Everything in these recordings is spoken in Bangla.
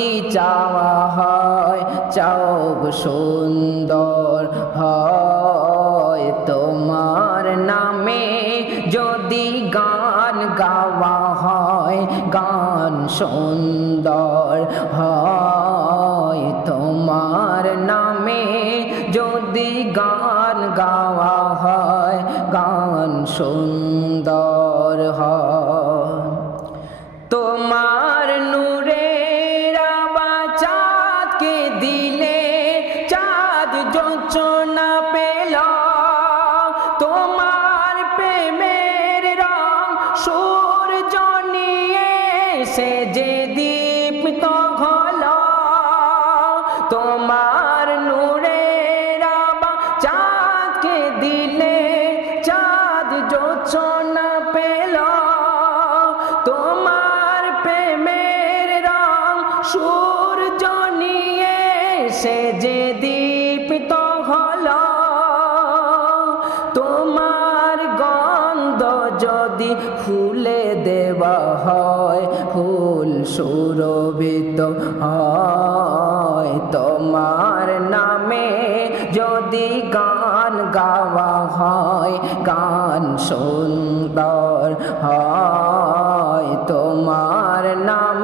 যদি চাওয়া হয় চাও সুন্দর হয়। তোমার নামে যদি গান গাওয়া হয়, গান সুন্দর হয়। তোমার নামে যদি গান গাওয়া হয়, গান সুন্দর হয়। যোচনা পেল। তোমার প্রেমের রং সূর্য নিয়ে সে যে দীপ্ত ঘল তোমার নূরের চাঁদকে দিলে চাঁদ যোচনা পেল। তোমার প্রেমের রং সূর্য নিয়ে সে যে দীপ্ত হল। তোমার গন্ধ যদি ফুলে দেওয়া হয়, ফুল সুরভিত হয়। তোমার নামে যদি গান গাওয়া হয়, গান সুন্দর হয়। তোমার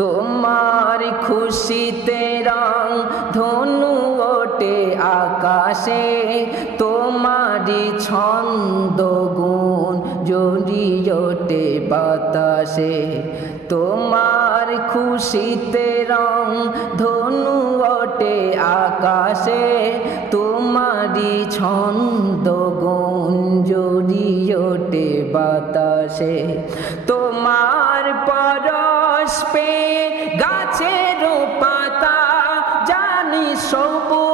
তোমার খুশিতে রং ধনু ওটে আকাশে, তোমারই ছন্দ গুণ জড়ি ওঠে বাতাসে। তোমার খুশিতে রং ধনু ওঠে আকাশে, তোমারই ছন্দ গুণ জড়ি ওটে বাতাসে। তোমার পরশ সবুজ